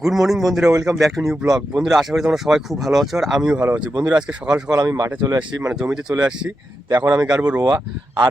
Good morning বন্ধুরা welcome back to new blog বন্ধুরা, আশা করি তোমরা সবাই খুব ভালো আছো আর আমিও ভালো আছি। বন্ধুরা, আজকে সকাল সকাল আমি মাঠে চলে আসছি মানে জমিতে চলে আসছি। তো এখন আমি গাড়বো রোয়া। আর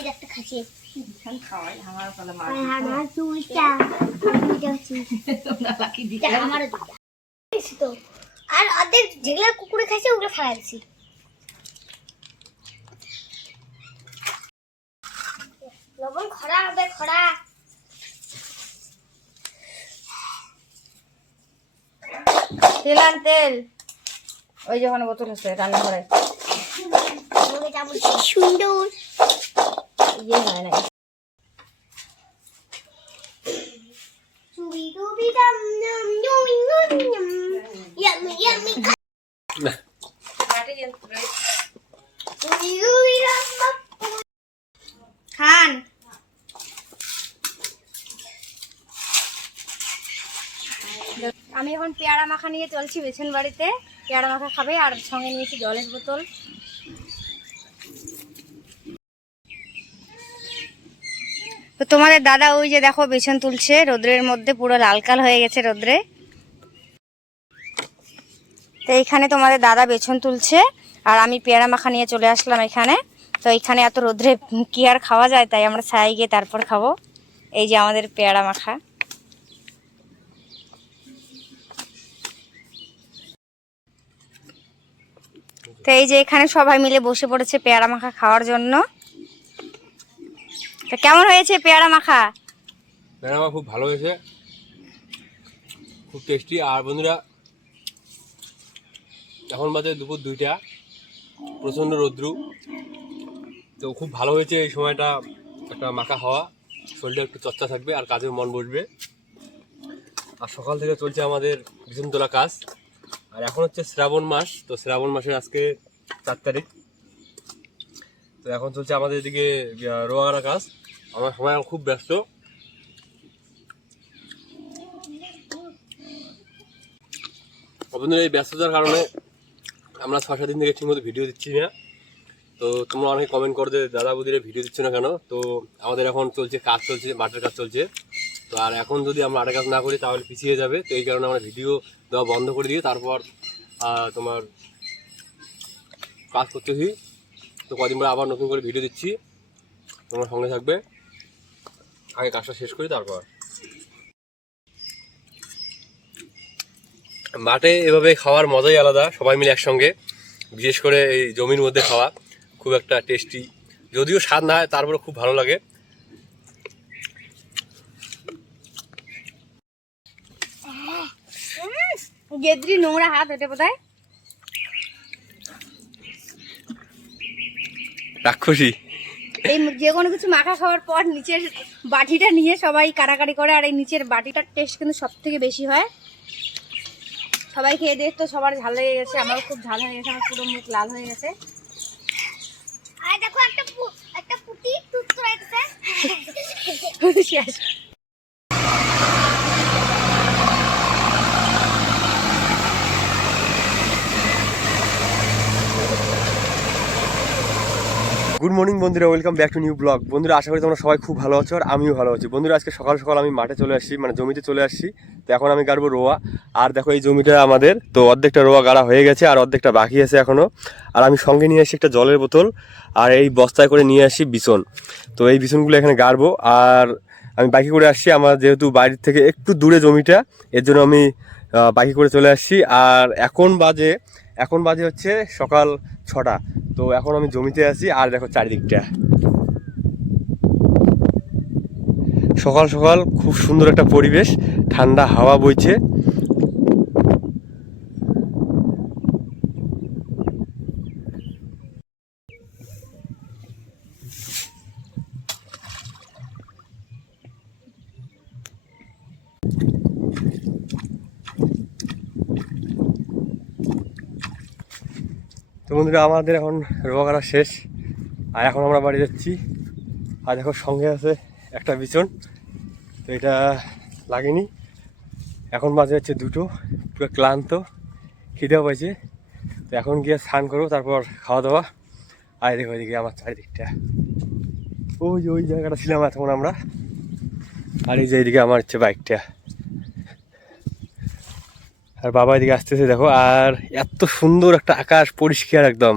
তো। আর অর্ধেক যেগুলো কুকুরে খাইছে ওগুলো ফেলা দিছি। লবণ খরা হবে খরা। তেল আন তেল। ওই যে ওখানে বোতল আছে রান্না করে সুন্দর। খান। আমি এখন পেয়ারা মাখা নিয়ে চলছি বেছেন বাড়িতে। পেয়ারা মাখা খাবে আর সঙ্গে নিয়েছি জলের বোতল। তো তোমাদের দাদা ওই যে দেখো বেছন তুলছে, রোদ্রের মধ্যে পুরো লাল কাল হয়ে গেছে রোদ্রে। তো এইখানে তোমাদের দাদা বেছন তুলছে, আর আমি পেয়ারা মাখা নিয়ে চলে আসলাম এখানে। তো এখানে এত রোদ্রে কি আর খাওয়া যায়, তাই আমরা ছাই গিয়ে তারপর খাব। এই যে আমাদের পেয়ারা মাখা। তো এই যে এখানে সবাই মিলে বসে পড়েছে পেয়ারা মাখা খাওয়ার জন্য। তো কেমন হয়েছে পেয়ারা মাখা? ম্যাডাম খুব ভালো হয়েছে। খুব টেস্টি আর বন্ধুরা, এখন বাজে দুপুর দুইটা, প্রচণ্ড রৌদ্রু। তো খুব ভালো হয়েছে এই সময়টা, একটা মাখা হওয়া শরীরটা একটু চর্চা থাকবে আর কাজে মন বসবে। আর সকাল থেকে চলছে আমাদের বিছুন তোলা কাজ। আর এখন হচ্ছে শ্রাবণ মাস, তো শ্রাবণ মাসের আজকে চার তারিখ। তো এখন চলছে আমাদের এদিকে রোয়াগানা কাজ। আমার সময় এখন খুব ব্যস্ত। আপনাদের এই ব্যস্ততার কারণে আমরা ছয় সাত দিন থেকে ঠিকমতো ভিডিও দিচ্ছি না। তো তোমরা অনেকে কমেন্ট করো যে, দাদা বুদিরে ভিডিও দিচ্ছ না কেন? তো আমাদের এখন চলছে, কাজ চলছে মাঠের কাজ চলছে। তো আর এখন যদি আমরা আটের কাজ না করি, তাহলে পিছিয়ে যাবে। তো এই কারণে আমরা ভিডিও দেওয়া বন্ধ করে দিয়ে তারপর তোমার কাজ করতেছি। তো কদিন পরে আবার নতুন করে ভিডিও দিচ্ছি। তোমার সঙ্গে থাকবে। আগে কাজটা শেষ করি, তারপর। মাঠে এভাবে খাওয়ার মজাই আলাদা, সবাই মিলে একসঙ্গে। বিশেষ করে এই জমির মধ্যে খাওয়া খুব একটা টেস্টি যদিও স্বাদ না হয় তারপরে খুব ভালো লাগে। গেদ্রি নোংরা হাত ওটা বোধহয়? রাক্ষসী। এই যে কোনো কিছু মাখা খাওয়ার পর নিচের বাটিটা নিয়ে সবাই কাড়াকাড়ি করে আর এই নিচের বাটিটার টেস্ট কিন্তু সব থেকে বেশি হয়। সবাই খেয়ে দেখ তো সবার ঝাল হয়ে গেছে আমারও খুব ঝাল হয়ে গেছে আমার পুরো মুখ লাল হয়ে গেছে। আর দেখো একটা একটা পুটি শেষ। গুড মর্নিং বন্ধুরা welcome back to new blog বন্ধুরা, আশা করি তোমরা সবাই খুব ভালো আছো আর আমিও ভালো আছি। বন্ধুরা, আজকে সকাল সকাল আমি মাঠে চলে আসছি মানে জমিতে চলে আসছি। তো এখন আমি গাড়বো রোয়া। আর দেখো, এই জমিটা আমাদের, তো অর্ধেকটা রোয়া গাড়া হয়ে গেছে আর অর্ধেকটা বাকি আছে এখনও আর আমি সঙ্গে নিয়ে আসি একটা জলের বোতল। আর এই বস্তায় করে নিয়ে আসি বিছন। তো এই বিছনগুলো এখানে গাড়বো। আর আমি বাইকে করে আসছি, আমার যেহেতু বাড়ির থেকে একটু দূরে জমিটা, এর জন্য আমি বাইকে করে চলে আসছি। আর এখন বাজে এখন বাজে হচ্ছে সকাল ছটা। তো এখন আমি জমিতে আছি, আর দেখো চারিদিকটা। সকাল সকাল খুব সুন্দর একটা পরিবেশ, ঠান্ডা হাওয়া বইছে। তো বন্ধুরা, আমাদের এখন রোয়া করা শেষ। আর এখন আমরা বাড়ি যাচ্ছি। আর দেখো, সঙ্গে আছে একটা বিছন। তো এটা লাগেনি। এখন বাজে হচ্ছে দুটো, পুরো ক্লান্ত খিদেও পাইছে তো এখন গিয়ে স্নান করব, তারপর খাওয়া দাওয়া আর দেখো ওইদিকে আমার চারিদিকটা। ওই ওই জায়গাটা ছিলাম এখন আমরা। আর এই যে এইদিকে আমার হচ্ছে বাইকটা আর বাবা এদিকে আসতেছে দেখো আর এত সুন্দর একটা আকাশ পরিষ্কার একদম।